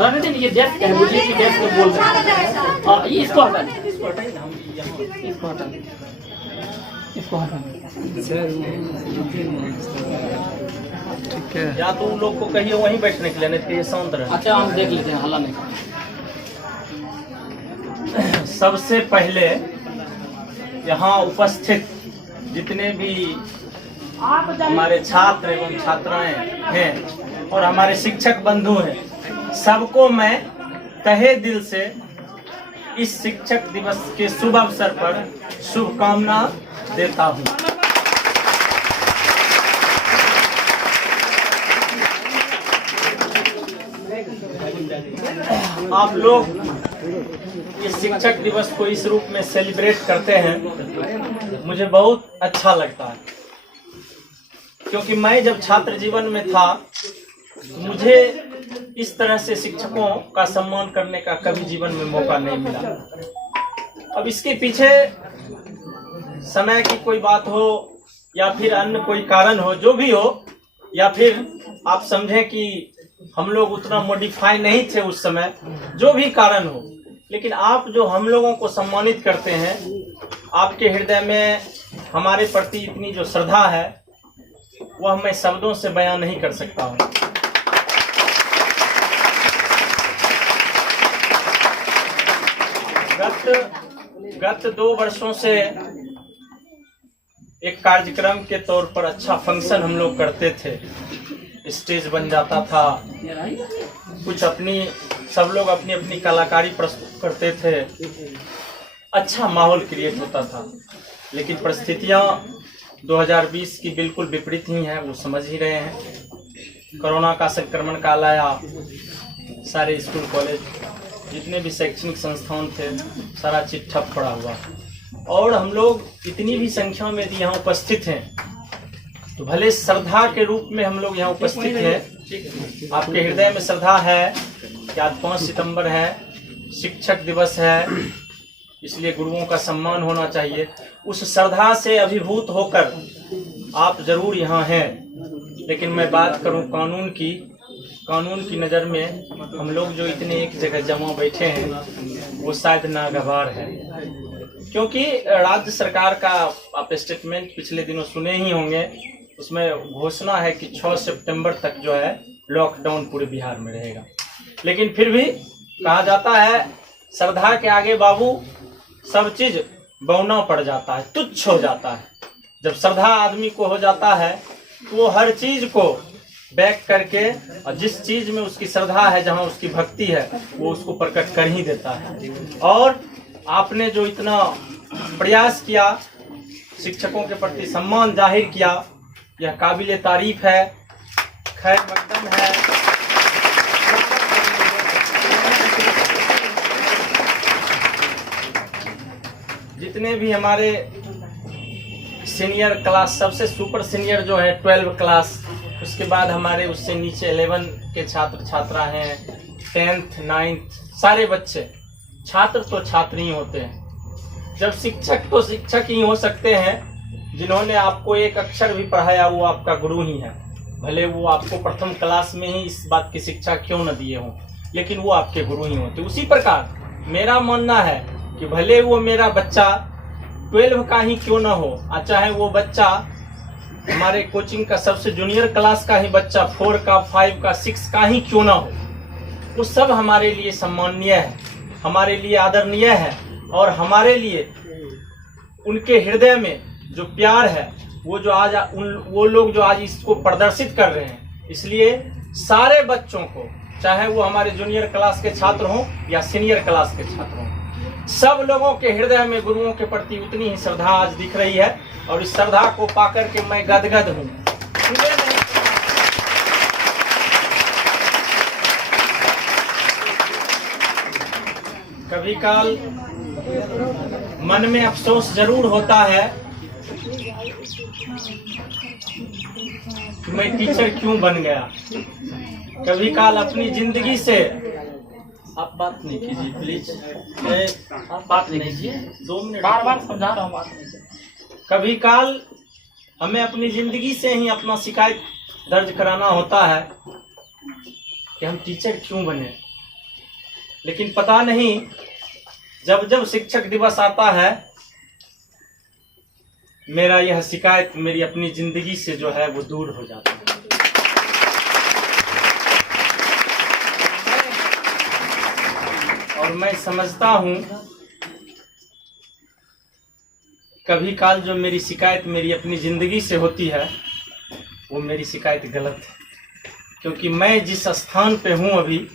रहने दें, ये डेस्क है, मुझे कि डेस्क में बोल रहे हैं। हाँ, ये इसको हटा दें, इसको हटाइए ना, हम इसको हटा दें, इसको हटा दें। ठीक है, या तो उन लोग को कहिए वहीं बैठने के लिए, नहीं तो ये शांत रहे। अच्छा, हम देख लेते हैं, हल्ला नहीं करें। सबसे पहले यहाँ उपस्थित जितने भी हमारे छात्र एवं छात्राएं हैं और हमारे शिक्षक बंधु हैं, सबको मैं तहे दिल से इस शिक्षक दिवस के शुभ अवसर पर शुभकामना देता हूँ। आप लोग इस शिक्षक दिवस को इस रूप में सेलिब्रेट करते हैं, मुझे बहुत अच्छा लगता है, क्योंकि मैं जब छात्र जीवन में था मुझे इस तरह से शिक्षकों का सम्मान करने का कभी जीवन में मौका नहीं मिला। अब इसके पीछे समय की कोई बात हो या फिर अन्य कोई कारण हो, जो भी हो, या फिर आप समझें कि हम लोग उतना मॉडिफाई नहीं थे उस समय, जो भी कारण हो, लेकिन आप जो हम लोगों को सम्मानित करते हैं, आपके हृदय में हमारे प्रति इतनी जो श्रद्धा है वह मैं शब्दों से बयान नहीं कर सकता हूँ। गत 2 वर्षों से एक कार्यक्रम के तौर पर अच्छा फंक्शन हम लोग करते थे, स्टेज बन जाता था, कुछ अपनी सब लोग अपनी अपनी कलाकारी प्रस्तुत करते थे, अच्छा माहौल क्रिएट होता था। लेकिन परिस्थितियां 2020 की बिल्कुल विपरीत ही हैं, वो समझ ही रहे हैं। कोरोना का संक्रमण काल आया, सारे स्कूल कॉलेज जितने भी शैक्षणिक संस्थान थे सारा चीज ठप पड़ा हुआ, और हम लोग इतनी भी संख्या में यहाँ उपस्थित हैं, तो भले श्रद्धा के रूप में हम लोग यहाँ उपस्थित हैं, आपके हृदय में श्रद्धा है कि आज 5 सितंबर है, शिक्षक दिवस है, इसलिए गुरुओं का सम्मान होना चाहिए। उस श्रद्धा से अभिभूत होकर आप जरूर यहाँ हैं, लेकिन मैं बात करूँ कानून की नज़र में हम लोग जो इतने एक जगह जमा बैठे हैं वो शायद नागवार है, क्योंकि राज्य सरकार का आप स्टेटमेंट पिछले दिनों सुने ही होंगे, उसमें घोषणा है कि 6 सितंबर तक जो है लॉकडाउन पूरे बिहार में रहेगा। लेकिन फिर भी कहा जाता है श्रद्धा के आगे बाबू सब चीज बौना पड़ जाता है, तुच्छ हो जाता है। जब श्रद्धा आदमी को हो जाता है तो वो हर चीज को बैक करके, और जिस चीज में उसकी श्रद्धा है, जहाँ उसकी भक्ति है, वो उसको प्रकट कर ही देता है। और आपने जो इतना प्रयास किया, शिक्षकों के प्रति सम्मान जाहिर किया, यह काबिले तारीफ है, खैर मकदम है। जितने भी हमारे सीनियर क्लास, सबसे सुपर सीनियर जो है 12 क्लास, उसके बाद हमारे उससे नीचे 11 के छात्र छात्रा हैं, 10th 9th, सारे बच्चे, छात्र तो छात्र ही होते हैं। जब शिक्षक तो शिक्षक ही हो सकते हैं, जिन्होंने आपको एक अक्षर भी पढ़ाया वो आपका गुरु ही है, भले वो आपको प्रथम क्लास में ही इस बात की शिक्षा क्यों न दिए हों, लेकिन वो आपके गुरु ही होते। उसी प्रकार मेरा मानना है कि भले वो मेरा बच्चा 12 का ही क्यों ना हो, चाहे वो बच्चा हमारे कोचिंग का सबसे जूनियर क्लास का ही बच्चा 4 का 5 का 6 का ही क्यों ना हो, वो सब हमारे लिए सम्माननीय है, हमारे लिए आदरणीय है, और हमारे लिए उनके हृदय में जो प्यार है वो जो आज वो लोग जो आज इसको प्रदर्शित कर रहे हैं। इसलिए सारे बच्चों को, चाहे वो हमारे जूनियर क्लास के छात्र हों या सीनियर क्लास के छात्र हों, सब लोगों के हृदय में गुरुओं के प्रति उतनी ही श्रद्धा आज दिख रही है, और इस श्रद्धा को पाकर के मैं गदगद हूँ। कभी काल मन में अफसोस जरूर होता है कि मैं टीचर क्यों बन गया। कभी काल अपनी जिंदगी से, आप बात नहीं कीजिए प्लीज, आप बात नहीं कीजिए, 2 मिनट, बार समझा रहा हूँ, बात नहीं। कभी काल हमें अपनी जिंदगी से ही अपना शिकायत दर्ज कराना होता है कि हम टीचर क्यों बने। लेकिन पता नहीं जब जब शिक्षक दिवस आता है मेरा यह शिकायत मेरी अपनी जिंदगी से जो है वो दूर हो जाता है। और मैं समझता हूं कभी काल जो मेरी शिकायत मेरी अपनी जिंदगी से होती है वो मेरी शिकायत गलत है, क्योंकि मैं जिस स्थान पे हूं अभी,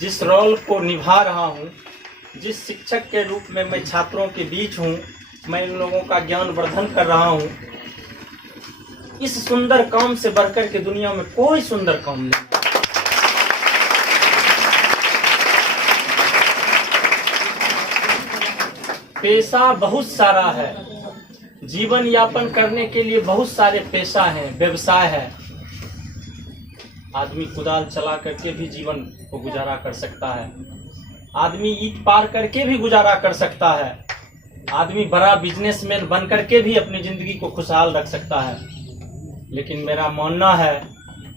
जिस रोल को निभा रहा हूं, जिस शिक्षक के रूप में मैं छात्रों के बीच हूं, मैं इन लोगों का ज्ञान वर्धन कर रहा हूं, इस सुंदर काम से बढ़कर के दुनिया में कोई सुंदर काम नहीं। पेशा बहुत सारा है, जीवन यापन करने के लिए बहुत सारे पेशा हैं, व्यवसाय है। आदमी कुदाल चला करके भी जीवन को गुजारा कर सकता है, आदमी ईंट पार करके भी गुजारा कर सकता है, आदमी बड़ा बिजनेसमैन बन करके भी अपनी जिंदगी को खुशहाल रख सकता है। लेकिन मेरा मानना है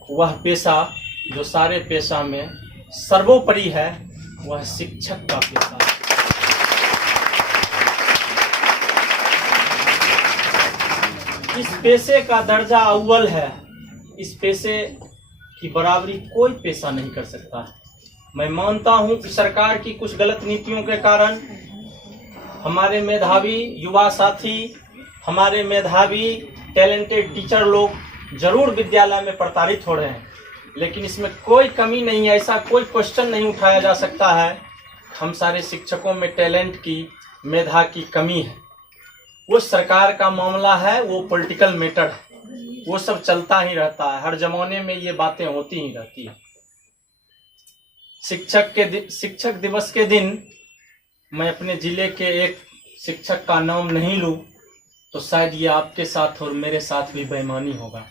वह पेशा जो सारे पेशा में सर्वोपरि है वह शिक्षक का पेशा है। इस पेशे का दर्जा अव्वल है, इस पेशे की बराबरी कोई पेशा नहीं कर सकता है। मैं मानता हूं कि सरकार की कुछ गलत नीतियों के कारण हमारे मेधावी युवा साथी, हमारे मेधावी टैलेंटेड टीचर लोग जरूर विद्यालय में प्रताड़ित हो रहे हैं, लेकिन इसमें कोई कमी नहीं है, ऐसा कोई क्वेश्चन नहीं उठाया जा सकता है हम सारे शिक्षकों में टैलेंट की, मेधा की कमी है। वो सरकार का मामला है, वो पॉलिटिकल मैटर है, वो सब चलता ही रहता है, हर जमाने में ये बातें होती ही रहती है। शिक्षक दिवस के दिन मैं अपने जिले के एक शिक्षक का नाम नहीं लूं तो शायद ये आपके साथ और मेरे साथ भी बेईमानी होगा।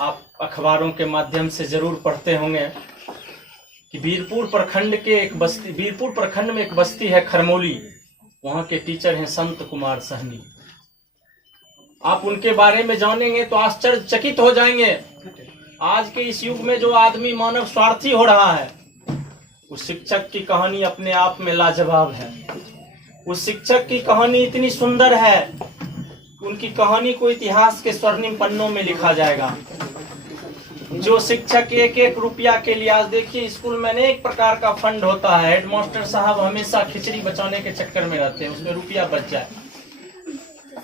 आप अखबारों के माध्यम से जरूर पढ़ते होंगे कि वीरपुर प्रखंड में एक बस्ती है खरमौली, वहाँ के टीचर हैं संत कुमार सहनी। आप उनके बारे में जानेंगे तो आश्चर्यचकित हो जाएंगे। आज के इस युग में जो आदमी मानव स्वार्थी हो रहा है, उस शिक्षक की कहानी अपने आप में लाजवाब है। उस शिक्षक की कहानी इतनी सुंदर है, उनकी कहानी को इतिहास के स्वर्णिम पन्नों में लिखा जाएगा। जो शिक्षक एक एक रुपया के लिए, आज देखिए स्कूल में अनेक प्रकार का फंड होता है, हेडमास्टर साहब हमेशा खिचड़ी बचाने के चक्कर में रहते हैं, उसमें रुपया बच जाए।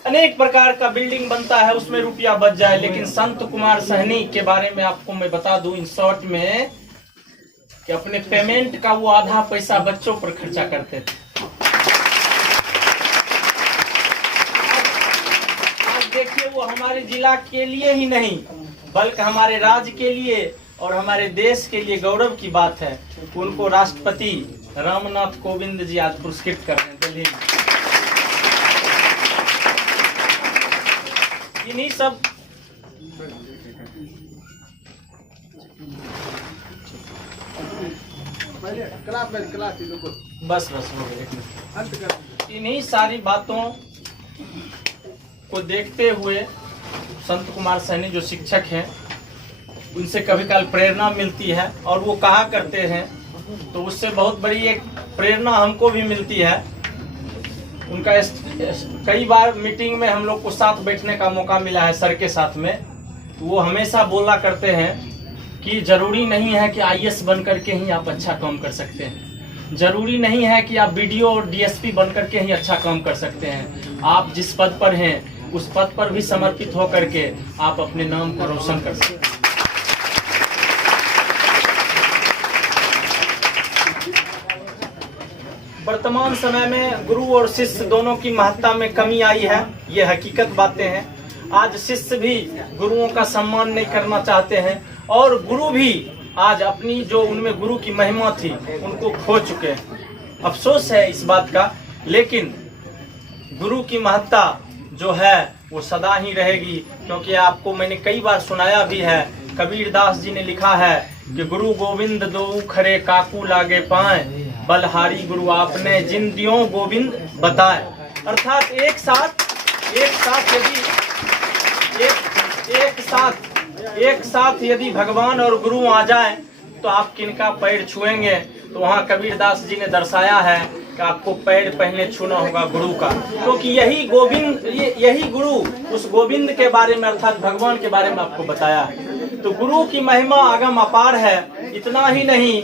अनेक प्रकार का बिल्डिंग बनता है, उसमें रुपया बच जाए। लेकिन संत कुमार सहनी के बारे में आपको मैं बता दूं इन शॉर्ट में कि अपने पेमेंट का वो आधा पैसा बच्चों पर खर्चा करते थे। आज देखिए वो हमारे जिला के लिए ही नहीं बल्कि हमारे राज्य के लिए और हमारे देश के लिए गौरव की बात है। उनको राष्ट्रपति रामनाथ कोविंद जी आज पुरस्कृत कर रहे हैं दिल्ली में। इन्हीं सब बस हो गए। इन्हीं सारी बातों को देखते हुए संत कुमार सहनी जो शिक्षक हैं उनसे कभी काल प्रेरणा मिलती है, और वो कहा करते हैं तो उससे बहुत बड़ी एक प्रेरणा हमको भी मिलती है। उनका कई बार मीटिंग में हम लोग को साथ बैठने का मौका मिला है सर के साथ में। वो हमेशा बोला करते हैं कि जरूरी नहीं है कि आईएएस बन करके ही आप अच्छा काम कर सकते हैं, जरूरी नहीं है कि आप बीडीओ और डीएसपी बन करके ही अच्छा काम कर सकते हैं। आप जिस पद पर हैं उस पद पर भी समर्पित होकर के आप अपने नाम को रोशन कर सकते हैं। वर्तमान समय में गुरु और शिष्य दोनों की महत्ता में कमी आई है, ये हकीकत बातें हैं। आज शिष्य भी गुरुओं का सम्मान नहीं करना चाहते हैं, और गुरु भी आज अपनी जो उनमें गुरु की महिमा थी उनको खो चुके हैं। अफसोस है इस बात का, लेकिन गुरु की महत्ता जो है वो सदा ही रहेगी। क्योंकि आपको मैंने कई बार सुनाया भी है, कबीरदास जी ने लिखा है कि गुरु गोविंद दो खरे काकू लागे पाए, बलहारी गुरु आपने जिन दियों गोविंद बताए। अर्थात एक साथ यदि भगवान और गुरु आ जाए तो आप किनका पैर छुएंगे, तो वहाँ कबीरदास जी ने दर्शाया है कि आपको पैर पहले छूना होगा गुरु का, क्योंकि यही गोविंद, यही गुरु उस गोविंद के बारे में अर्थात भगवान के बारे में आपको बताया है। तो गुरु की महिमा आगम अपार है। इतना ही नहीं,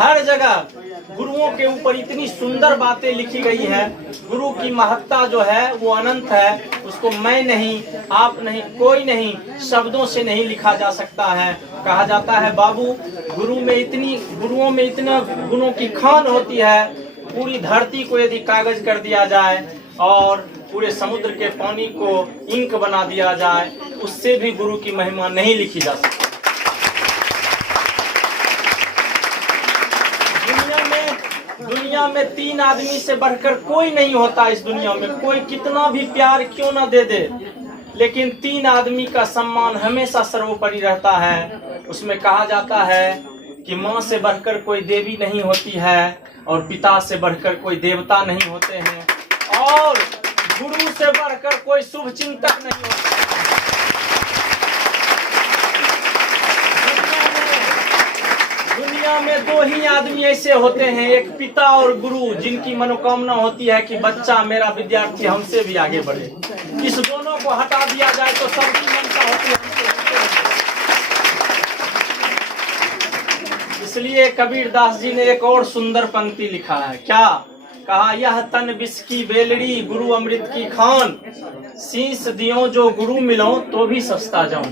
हर जगह गुरुओं के ऊपर इतनी सुंदर बातें लिखी गई है। गुरु की महत्ता जो है वो अनंत है, उसको मैं नहीं, आप नहीं, कोई नहीं, शब्दों से नहीं लिखा जा सकता है। कहा जाता है बाबू, गुरुओं में इतना गुणों की खान होती है, पूरी धरती को यदि कागज कर दिया जाए और पूरे समुद्र के पानी को इंक बना दिया जाए, उससे भी गुरु की महिमा नहीं लिखी जा सकती। दुनिया में 3 आदमी से बढ़कर कोई नहीं होता। इस दुनिया में कोई कितना भी प्यार क्यों ना दे दे, लेकिन 3 आदमी का सम्मान हमेशा सर्वोपरि रहता है। उसमें कहा जाता है कि माँ से बढ़कर कोई देवी नहीं होती है, और पिता से बढ़कर कोई देवता नहीं होते हैं, और गुरु से बढ़कर कोई शुभ चिंतक नहीं होता। दुनिया में 2 ही आदमी ऐसे होते हैं, एक पिता और गुरु, जिनकी मनोकामना होती है कि बच्चा मेरा विद्यार्थी हमसे भी आगे बढ़े। इस दोनों को हटा दिया जाए तो सबकी मनता होती है। इसलिए कबीरदास जी ने एक और सुंदर पंक्ति लिखा है। क्या कहा? यह तन विष की बेलड़ी, गुरु अमृत की खान, शीश दियो जो गुरु मिलो तो भी सस्ता जाऊं।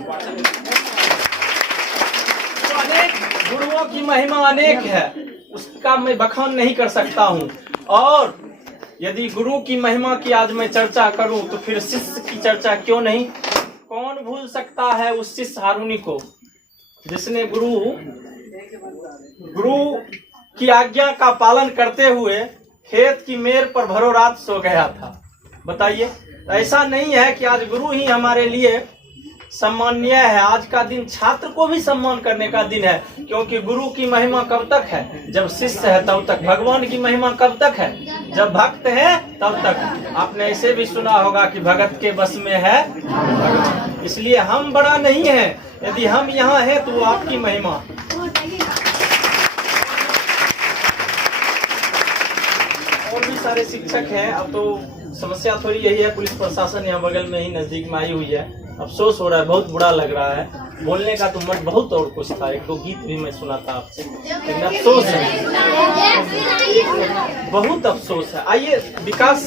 तो अनेक गुरुओं की महिमा अनेक है, उसका मैं बखान नहीं कर सकता हूँ। और यदि गुरु की महिमा की आज मैं चर्चा करूं तो फिर शिष्य की चर्चा क्यों नहीं? कौन भूल सकता है उस शिष्य हारूनी को, जिसने गुरु की आज्ञा का पालन करते हुए खेत की मेर पर भरो रात सो गया था। बताइए, ऐसा नहीं है कि आज गुरु ही हमारे लिए सम्माननीय है। आज का दिन छात्र को भी सम्मान करने का दिन है, क्योंकि गुरु की महिमा कब तक है? जब शिष्य है तब तक। भगवान की महिमा कब तक है? जब भक्त है तब तक। आपने ऐसे भी सुना होगा कि भगत के बस में है भगवान। इसलिए हम बड़ा नहीं है, यदि हम यहाँ हैं तो वो आपकी महिमा। और भी सारे शिक्षक हैं। अब तो समस्या थोड़ी यही है, पुलिस प्रशासन यहाँ बगल में ही नजदीक में आई हुई है। अफसोस हो रहा है, बहुत बुरा लग रहा है। बोलने का तो मन बहुत और कुछ था, 1-2 गीत भी मैं सुना था आपसे, लेकिन अफसोस है, बहुत अफसोस है। आइए विकास